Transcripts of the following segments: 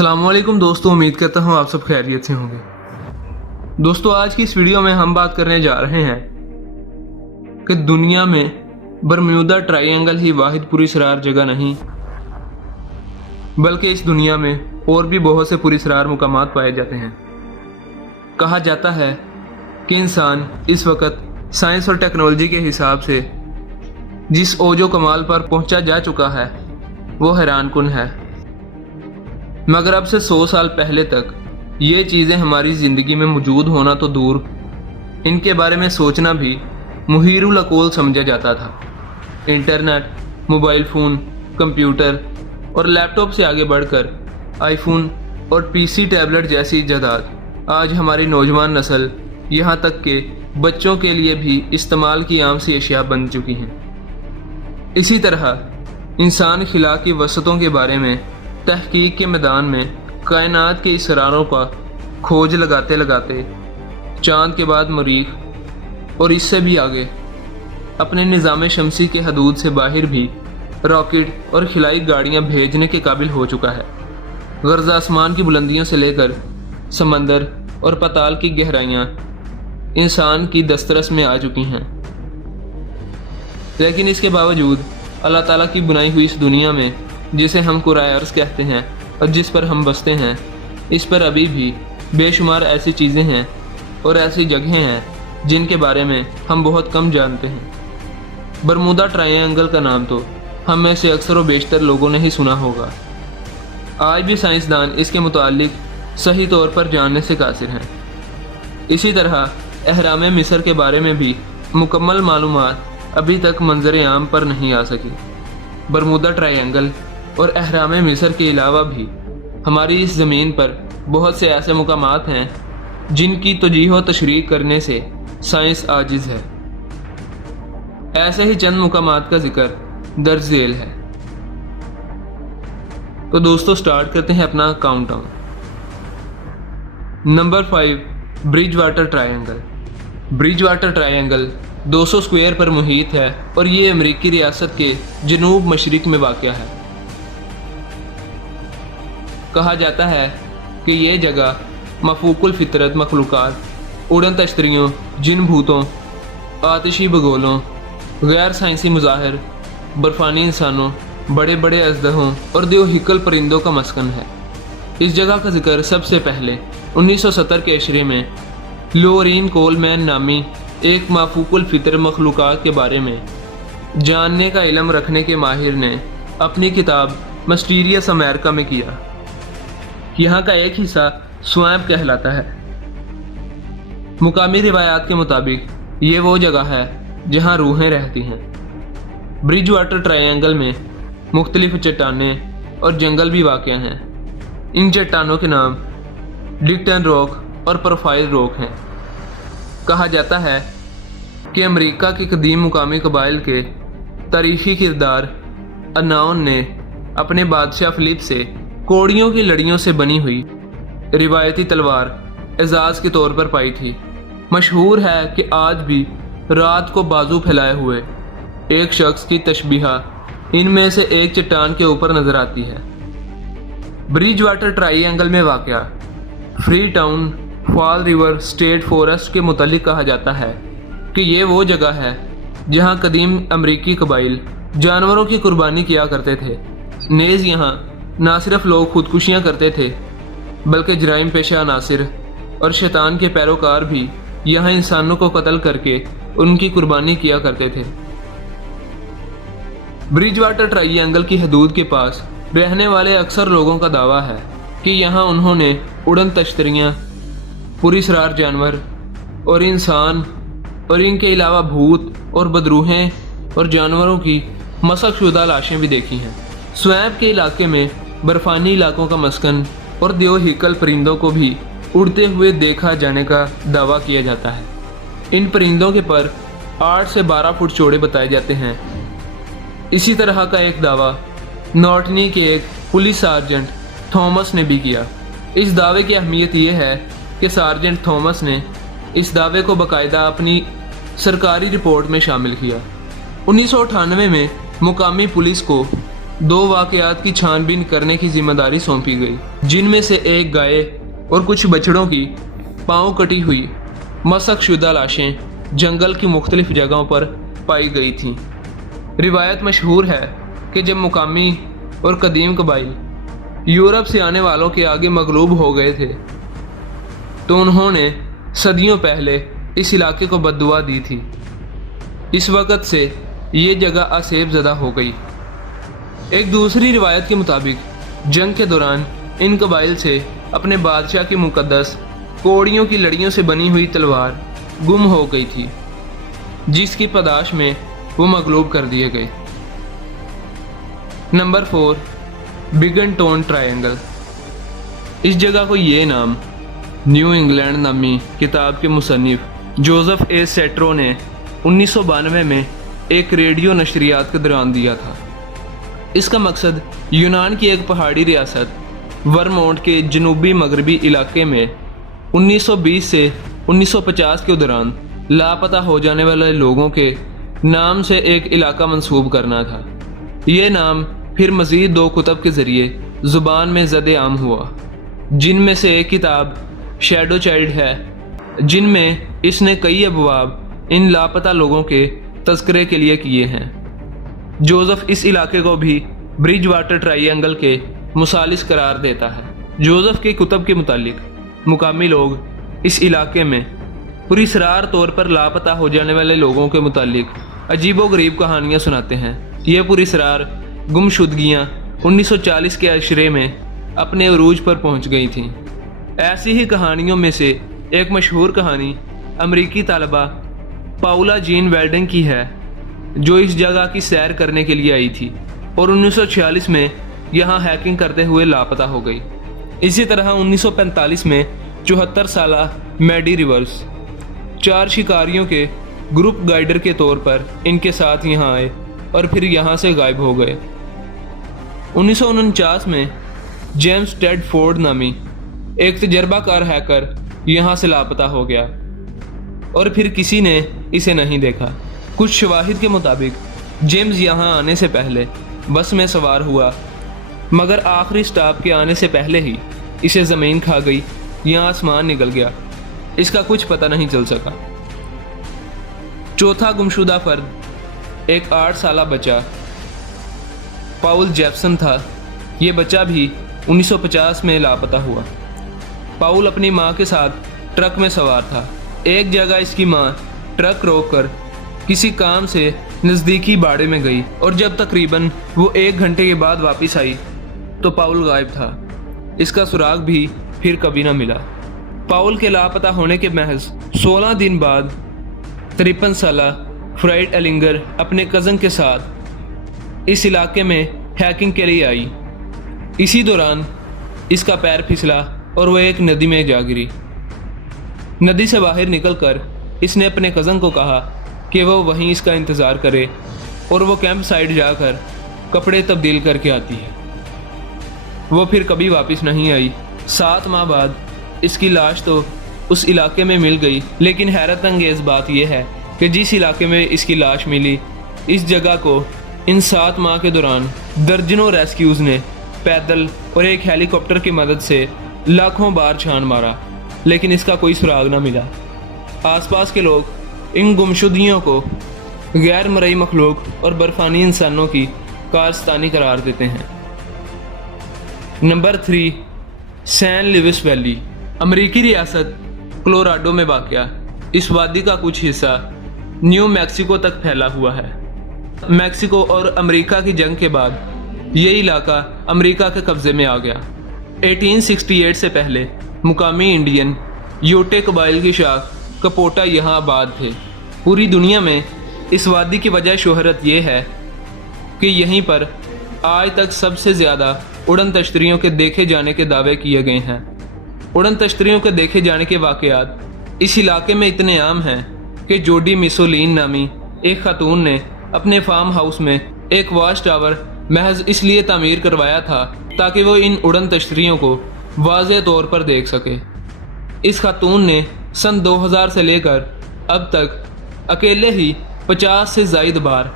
अस्सलाम वालेकुम दोस्तों, उम्मीद करता हूँ आप सब खैरियत से होंगे। दोस्तों, आज की इस वीडियो में हम बात करने जा रहे हैं कि दुनिया में बरम्यूदा ट्रायंगल ही वाहिद पुरअसरार जगह नहीं, बल्कि इस दुनिया में और भी बहुत से पुरअसरार मुकामात पाए जाते हैं। कहा जाता है कि इंसान इस वक्त साइंस और टेक्नोलॉजी के हिसाब से जिस ओजो कमाल पर पहुंचा जा चुका है वो हैरान कुन है, मगर अब से 100 साल पहले तक ये चीज़ें हमारी ज़िंदगी में मौजूद होना तो दूर, इनके बारे में सोचना भी मुहीरुल अक़ल समझा जाता था। इंटरनेट, मोबाइल फ़ोन, कंप्यूटर और लैपटॉप से आगे बढ़कर आईफोन और पीसी टैबलेट जैसी इजादात आज हमारी नौजवान नस्ल, यहाँ तक के बच्चों के लिए भी इस्तेमाल की आम सी अशिया बन चुकी हैं। इसी तरह इंसान खिला की वसतों के बारे में तहकीक के मैदान में कायनात के इसरारों का खोज लगाते लगाते चाँद के बाद मरीख और इससे भी आगे अपने निज़ाम शमसी के हदूद से बाहर भी रॉकेट और खिलाई गाड़ियाँ भेजने के काबिल हो चुका है। गर्ज़ आसमान की बुलंदियों से लेकर समंदर और पाताल की गहराइयाँ इंसान की दस्तरस में आ चुकी हैं। लेकिन इसके बावजूद अल्लाह ताला की बनाई हुई इस दुनिया में, जिसे हम कुराए अर्ज़ कहते हैं और जिस पर हम बसते हैं, इस पर अभी भी बेशुमार ऐसी चीज़ें हैं और ऐसी जगहें हैं जिनके बारे में हम बहुत कम जानते हैं। बरमूदा ट्रायंगल का नाम तो हम में से अक्सर व बेशतर लोगों ने ही सुना होगा। आज भी साइंसदान इसके मुतालिक सही तौर पर जानने से कासिर हैं। इसी तरह अहराम मिस्र के बारे में भी मुकम्मल मालूमात अभी तक मंजर आम पर नहीं आ सकी। बरमूदा ट्रायंगल और अहराम मिस्र के अलावा भी हमारी इस ज़मीन पर बहुत से ऐसे मुकामात हैं जिनकी तौजीह व तशरीह करने से साइंस आजिज़ है। ऐसे ही चंद मुकामात का जिक्र दर्ज झेल है। तो दोस्तों, स्टार्ट करते हैं अपना countdown. Number 5, bridge water triangle. Bridge water triangle 200 square पर मुहित है और ये अमेरिकी रियासत के जनूब मशरिक में वाक़या है। कहा जाता है कि ये जगह मफूकुल फितरत मखलूक़ात, उड़न तश्तरियों, जिन भूतों, आतिशी बगोलों, गैर साइंसी मुज़ाहिर, बर्फ़ानी इंसानों, बड़े बड़े अजदहों और देवहिकल परिंदों का मस्कन है। इस जगह का जिक्र सबसे पहले 1970 के अशरे में लोरीन कोलमैन नामी एक मफूकुल फितर मखलूक़ात के बारे में जानने का इल्म रखने के माहिर ने अपनी किताब मिस्टीरियस अमेरिका में किया। यहाँ का एक हिस्सा स्वैम्प कहलाता है। मुकामी रिवायात के मुताबिक ये वो जगह है जहाँ रूहें रहती हैं। ब्रिज वाटर ट्रायंगल में मुख्तलिफ चट्टानें और जंगल भी वाक़ हैं। इन चट्टानों के नाम डिक्टन रॉक और प्रोफाइल रॉक हैं। कहा जाता है कि अमेरिका के कदीम मुकामी कबाइल के तारीखी किरदार अनाउन ने अपने बादशाह फिलिप से कोड़ियों की लड़ियों से बनी हुई रिवायती तलवार एजाज़ के तौर पर पाई थी। मशहूर है कि आज भी रात को बाजू फैलाए हुए एक शख्स की तशबीहा इनमें से एक चट्टान के ऊपर नजर आती है। ब्रिज वाटर ट्रायंगल में वाक़या free town fall river state forest के मुतालिक कहा जाता है कि ये वो जगह है जहाँ कदीम अमरीकी कबाइल जानवरों की कुर्बानी किया करते थे। नेज़ यहाँ ना सिर्फ लोग खुदकुशियाँ करते थे, बल्कि जराइम पेशा अनासिर और शैतान के पैरोकार भी यहाँ इंसानों को कत्ल करके उनकी कुर्बानी किया करते थे। ब्रिज वाटर ट्रायंगल की हदूद के पास रहने वाले अक्सर लोगों का दावा है कि यहाँ उन्होंने उड़न तश्तरियाँ, पुरअसरार जानवर और इंसान और इनके अलावा भूत और बदरूहें और जानवरों की मसक शुदा लाशें भी देखी हैं। स्वैम्प के इलाके में बर्फानी इलाकों का मस्कन और देवहिकल परिंदों को भी उड़ते हुए देखा जाने का दावा किया जाता है। इन परिंदों के पर 8 से 12 फुट चौड़े बताए जाते हैं। इसी तरह का एक दावा नॉर्टनी के एक पुलिस सार्जेंट थॉमस ने भी किया। इस दावे की अहमियत यह है कि सार्जेंट थॉमस ने इस दावे को बाकायदा अपनी सरकारी रिपोर्ट में शामिल किया। 1998 में मुकामी पुलिस को 2 वाकयात की छानबीन करने की जिम्मेदारी सौंपी गई, जिनमें से एक गाय और कुछ बछड़ों की पांव कटी हुई मशकशुदा लाशें जंगल की मुख्तलिफ जगहों पर पाई गई थीं। रिवायत मशहूर है कि जब मुकामी और कदीम कबाइल यूरोप से आने वालों के आगे मगलूब हो गए थे तो उन्होंने सदियों पहले इस इलाके को बद्दुआ दी थी। इस वक़्त से ये जगह असेब ज़दा हो गई। एक दूसरी रिवायत के मुताबिक जंग के दौरान इन कबाइल से अपने बादशाह की मुकद्दस कोड़ियों की लड़ियों से बनी हुई तलवार गुम हो गई थी, जिसकी पदाश में वो मगलूब कर दिए गए। नंबर 4, बिगनटोन ट्रायंगल। इस जगह को ये नाम न्यू इंग्लैंड नामी किताब के मुसन्निफ जोसेफ ए सेट्रो ने 1992 में एक रेडियो नशरियात के दौरान दिया था। इसका मकसद यूनान की एक पहाड़ी रियासत वर्मोंट के जनूबी मगरबी इलाके में 1920 से 1950 के दौरान लापता हो जाने वाले लोगों के नाम से एक इलाका मंसूब करना था। ये नाम फिर मज़ीद 2 कुतब के ज़रिए ज़ुबान में ज़द आम हुआ, जिनमें से एक किताब शैडो चाइल्ड है, जिनमें इसने कई अबवाब इन लापता लोगों के तज़किरे के लिए किए हैं। जोसेफ इस इलाके को भी ब्रिज वाटर ट्रायंगल के मुसालिस करार देता है। जोसेफ के कुतब के मुतालिक मुकामी लोग इस इलाके में पुरअसरार तौर पर लापता हो जाने वाले लोगों के मुतालिक अजीबोगरीब कहानियाँ सुनाते हैं। ये पुरअसरार गुमशुदगियाँ 1940 के अशरे में अपने उरूज पर पहुँच गई थीं। ऐसी ही कहानियों में से एक मशहूर कहानी अमरीकी तालिबा पाउला जीन वेल्डन की है, जो इस जगह की सैर करने के लिए आई थी और 1946 में यहाँ हैकिंग करते हुए लापता हो गई। इसी तरह 1945 में 74 साला मैडी रिवर्स 4 शिकारियों के ग्रुप गाइडर के तौर पर इनके साथ यहाँ आए और फिर यहाँ से गायब हो गए। 1949 में जेम्स टेड फोर्ड नामी एक तजर्बाकार हैकर यहाँ से लापता हो गया और फिर किसी ने इसे नहीं देखा। कुछ शवाहिद के मुताबिक जेम्स यहाँ आने से पहले बस में सवार हुआ, मगर आखिरी स्टॉप के आने से पहले ही इसे ज़मीन खा गई या आसमान निकल गया, इसका कुछ पता नहीं चल सका। चौथा गुमशुदा फर्द एक 8 साला बच्चा पाउल जेफसन था। ये बच्चा भी 1950 में लापता हुआ। पाउल अपनी माँ के साथ ट्रक में सवार था। एक जगह इसकी माँ ट्रक रोककर किसी काम से नज़दीकी बाड़े में गई और जब तकरीबन वो 1 घंटे के बाद वापस आई तो पाउल गायब था। इसका सुराग भी फिर कभी ना मिला। पाउल के लापता होने के महज 16 दिन बाद 53 साला फ्राइड एलिंगर अपने कज़न के साथ इस इलाके में हैकिंग के लिए आई। इसी दौरान इसका पैर फिसला और वह एक नदी में जा गिरी। नदी से बाहर निकलकर इसने अपने कज़न को कहा कि वो वहीं इसका इंतज़ार करे और वो कैंप साइड जाकर कपड़े तब्दील करके आती है। वो फिर कभी वापस नहीं आई। 7 माह बाद इसकी लाश तो उस इलाके में मिल गई, लेकिन हैरत अंगेज़ बात यह है कि जिस इलाके में इसकी लाश मिली, इस जगह को इन 7 माह के दौरान दर्जनों रेस्क्यूज़ ने पैदल और एक हेलीकॉप्टर की मदद से लाखों बार छान मारा, लेकिन इसका कोई सुराग न मिला। आसपास के लोग इन गुमशुदगियों को गैर मरई मखलूक और बर्फानी इंसानों की कारस्तानी करार देते हैं। Number 3, San Luis Valley. अमेरिकी रियासत कोलोराडो में वाक़या इस वादी का कुछ हिस्सा न्यू मैक्सिको तक फैला हुआ है। मैक्सिको और अमेरिका की जंग के बाद ये इलाका अमेरिका के कब्ज़े में आ गया। 1868 से पहले मुकामी इंडियन यूटे कबाइल की शाख कपोटा यहाँ आबाद थे। पूरी दुनिया में इस वादी की वजह शोहरत ये है कि यहीं पर आज तक सबसे ज़्यादा उड़न तश्तरियों के देखे जाने के दावे किए गए हैं। उड़न तश्तरियों के देखे जाने के वाक़यात इस इलाके में इतने आम हैं कि जोडी मिसोलिन नामी एक खातून ने अपने फार्म हाउस में एक वॉच टावर महज इसलिए तामीर करवाया था ताकि वो इन उड़न तश्तरियों को वाज़े तौर पर देख सके। इस खातून ने सन 2000 से लेकर अब तक अकेले ही 50 से ज़ायद बार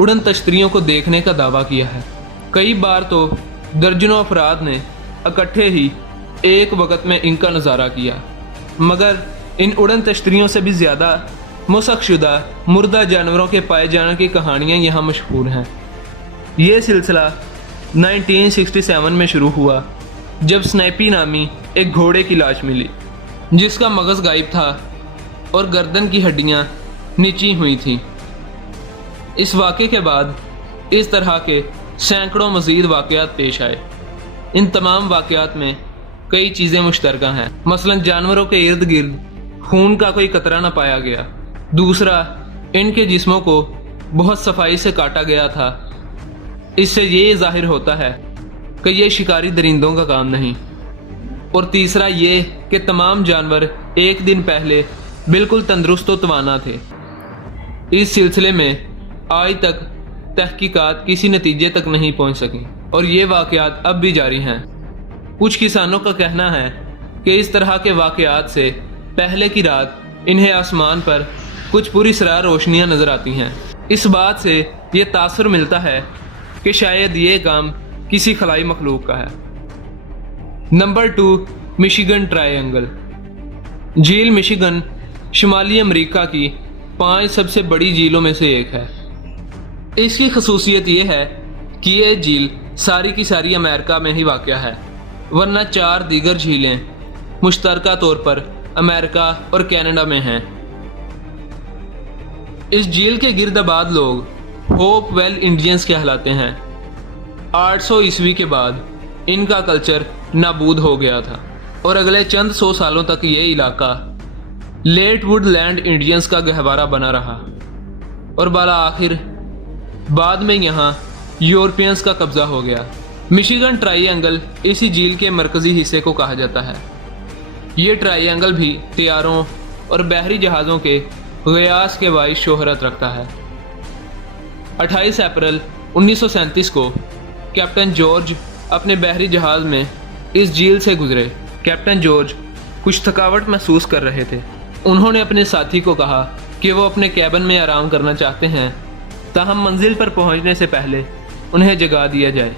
उड़न तश्तरियों को देखने का दावा किया है। कई बार तो दर्जनों अफराद ने इकट्ठे ही एक वक्त में इनका नज़ारा किया, मगर इन उड़न तश्तरियों से भी ज़्यादा मुसख्शुदा मुर्दा जानवरों के पाए जाने की कहानियाँ यहाँ मशहूर हैं। ये सिलसिला 1967 में शुरू हुआ, जब स्नैपी नामी एक घोड़े की लाश मिली जिसका मगज़ गायब था और गर्दन की हड्डियाँ नीची हुई थीं। इस वाक़े के बाद इस तरह के सैकड़ों मज़ीद वाक़यात पेश आए। इन तमाम वाक़यात में कई चीज़ें मुश्तरका हैं। मसलन जानवरों के इर्द गिर्द खून का कोई कतरा न पाया गया। दूसरा, इनके जिस्मों को बहुत सफाई से काटा गया था। इससे ये ज़ाहिर होता है कि ये शिकारी दरिंदों का काम नहीं। और तीसरा ये कि तमाम जानवर एक दिन पहले बिल्कुल तंदुरुस्त व तवाना थे। इस सिलसिले में आज तक तहकीकात किसी नतीजे तक नहीं पहुंच सकी और ये वाक़यात अब भी जारी हैं। कुछ किसानों का कहना है कि इस तरह के वाक़यात से पहले की रात इन्हें आसमान पर कुछ पुरस्रार रोशनियां नज़र आती हैं। इस बात से ये तासुर मिलता है कि शायद ये काम किसी खलाई मखलूक का है। Number 2, Michigan triangle. झील मिशिगन शुमाली अमेरिका की 5 सबसे बड़ी झीलों में से एक है। इसकी खसूसियत यह है कि यह झील सारी की सारी अमेरिका में ही वाक़या है, वरना 4 दीगर झीलें मुश्तरका तौर पर अमेरिका और कनाडा में हैं। इस झील के गिरदाबाद लोग होपवेल इंडियंस कहलाते हैं। 800 ईस्वी के बाद इनका कल्चर नाबूद हो गया था और अगले चंद 100 सालों तक ये इलाका लेट वुडलैंड इंडियंस का गहवारा बना रहा और बाला आखिर बाद में यहाँ यूरोपियंस का कब्जा हो गया। मिशिगन ट्रायंगल इसी झील के मरकजी हिस्से को कहा जाता है। ये ट्रायंगल भी तैयारों और बहरी जहाज़ों के ग़यास के बाइस शोहरत रखता है। 28 अप्रैल 1937 को कैप्टन जॉर्ज अपने बहरी जहाज़ में इस झील से गुजरे। कैप्टन जॉर्ज कुछ थकावट महसूस कर रहे थे। उन्होंने अपने साथी को कहा कि वो अपने कैबिन में आराम करना चाहते हैं, ताहम मंजिल पर पहुंचने से पहले उन्हें जगा दिया जाए।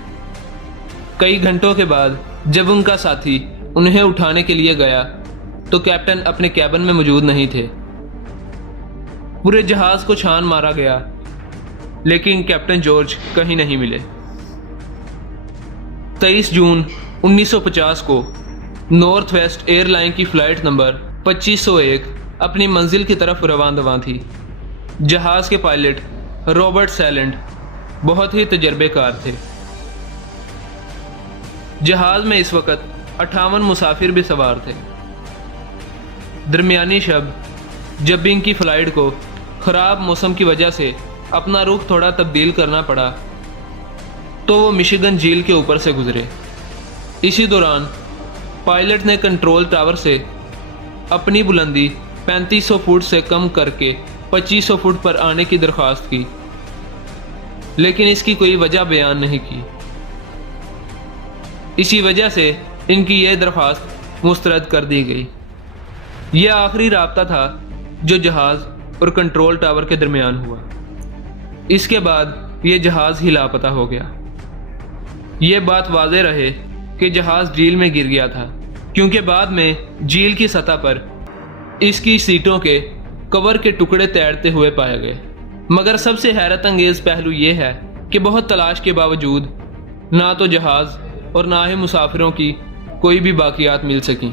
कई घंटों के बाद जब उनका साथी उन्हें उठाने के लिए गया तो कैप्टन अपने कैबिन में मौजूद नहीं थे। पूरे जहाज़ को छान मारा गया, लेकिन कैप्टन जॉर्ज कहीं नहीं मिले। 23 जून 1950 को नॉर्थ वेस्ट एयरलाइन की फ़्लाइट नंबर 2501 अपनी मंजिल की तरफ रवाना थी। जहाज़ के पायलट रॉबर्ट सैलेंड बहुत ही तजर्बेकार थे। जहाज़ में इस वक्त 58 मुसाफिर भी सवार थे। दरमियानी शब जब भी इनकी फ़्लाइट को ख़राब मौसम की वजह से अपना रुख थोड़ा तब्दील करना पड़ा तो वो मिशिगन झील के ऊपर से गुजरे। इसी दौरान पायलट ने कंट्रोल टावर से अपनी बुलंदी 3500 फुट से कम करके 2500 फुट पर आने की दरख्वास्त की, लेकिन इसकी कोई वजह बयान नहीं की। इसी वजह से इनकी यह दरख्वास्त मुस्तरद कर दी गई। यह आखिरी राब्ता था जो जहाज़ और कंट्रोल टावर के दरमियान हुआ। इसके बाद यह जहाज़ ही लापता हो गया। यह बात वाज़ेह रहे कि जहाज़ झील में गिर गया था, क्योंकि बाद में झील की सतह पर इसकी सीटों के कवर के टुकड़े तैरते हुए पाए गए। मगर सबसे हैरत अंगेज़ पहलू यह है कि बहुत तलाश के बावजूद ना तो जहाज़ और ना ही मुसाफिरों की कोई भी बाकियात मिल सकी।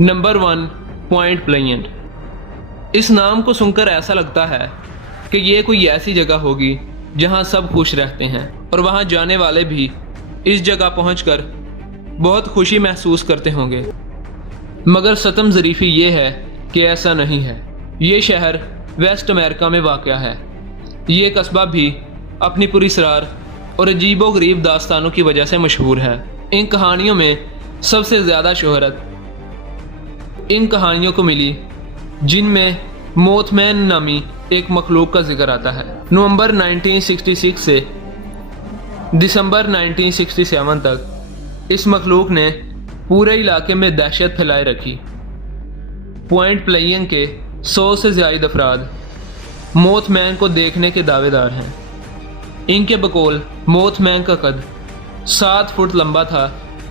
नंबर 1, पॉइंट प्लेयंट। इस नाम को सुनकर ऐसा लगता है कि ये कोई ऐसी जगह होगी जहां सब खुश रहते हैं और वहां जाने वाले भी इस जगह पहुंचकर बहुत खुशी महसूस करते होंगे। मगर सतम ज़रीफ़ी ये है कि ऐसा नहीं है। ये शहर वेस्ट अमेरिका में वाक़या है। ये कस्बा भी अपनी पुरस्रार और अजीबो-गरीब दास्तानों की वजह से मशहूर है। इन कहानियों में सबसे ज़्यादा शोहरत इन कहानियों को मिली जिनमें मोथमैन नामी एक मखलूक का जिक्र आता है। नवंबर 1966 से दिसंबर 1967 तक इस मखलूक ने पूरे इलाके में दहशत फैलाए रखी। पॉइंट प्लेयंट के 100 से ज़ायद अफराद मोथमैन को देखने के दावेदार हैं। इनके बकौल मोथमैन का कद 7 फुट लंबा था।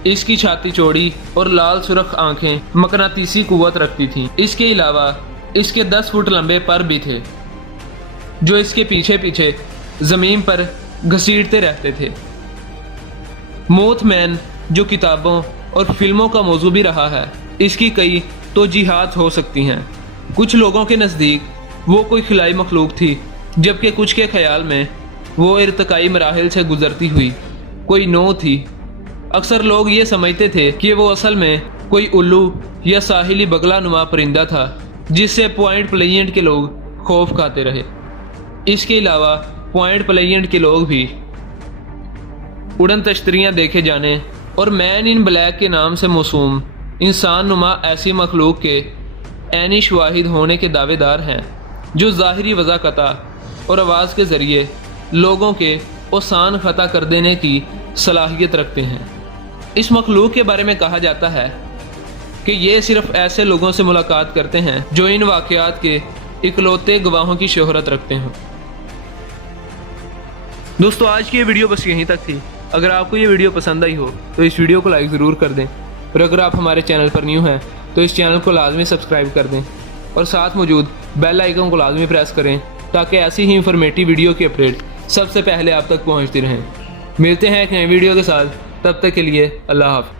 इसकी छाती चौड़ी और लाल सुर्ख आंखें मकनातीसी कुव्वत रखती थीं। इसके अलावा इसके 10 फुट लंबे पर भी थे जो इसके पीछे पीछे ज़मीन पर घसीटते रहते थे। मोथमैन जो किताबों और फिल्मों का मौजू भी रहा है, इसकी कई तौजीहात हो सकती हैं। कुछ लोगों के नज़दीक वो कोई खिलाई मखलूक थी, जबकि कुछ के ख्याल में वो इर्तिकाई मराहिल से गुजरती हुई कोई नौ थी। अक्सर लोग ये समझते थे कि वो असल में कोई उल्लू या साहिली बगला नुमा परिंदा था जिससे पॉइंट प्लेयेंट के लोग खौफ खाते रहे। इसके अलावा पॉइंट प्लेयेंट के लोग भी उड़न तश्तरियाँ देखे जाने और मैन इन ब्लैक के नाम से मौसूम इंसान नुमा ऐसी मखलूक के ऐनी शवाहिद होने के दावेदार हैं जो ज़ाहिरी वज़ाकता और आवाज़ के ज़रिए लोगों के ओसान ख़ता कर देने की सलाहियत रखते हैं। इस मखलूक के बारे में कहा जाता है कि ये सिर्फ ऐसे लोगों से मुलाकात करते हैं जो इन वाक़यात के इकलौते गवाहों की शोहरत रखते हैं। दोस्तों, आज की ये वीडियो बस यहीं तक थी। अगर आपको ये वीडियो पसंद आई हो तो इस वीडियो को लाइक ज़रूर कर दें, और अगर आप हमारे चैनल पर न्यू हैं तो इस चैनल को लाजमी सब्सक्राइब कर दें और साथ मौजूद बेल आइकन को लाजमी प्रेस करें ताकि ऐसी ही इंफॉर्मेटिव वीडियो की अपडेट सबसे पहले आप तक पहुंचती रहें। मिलते हैं एक नई वीडियो के साथ, तब तक के लिए अल्लाह हाफ़िज़।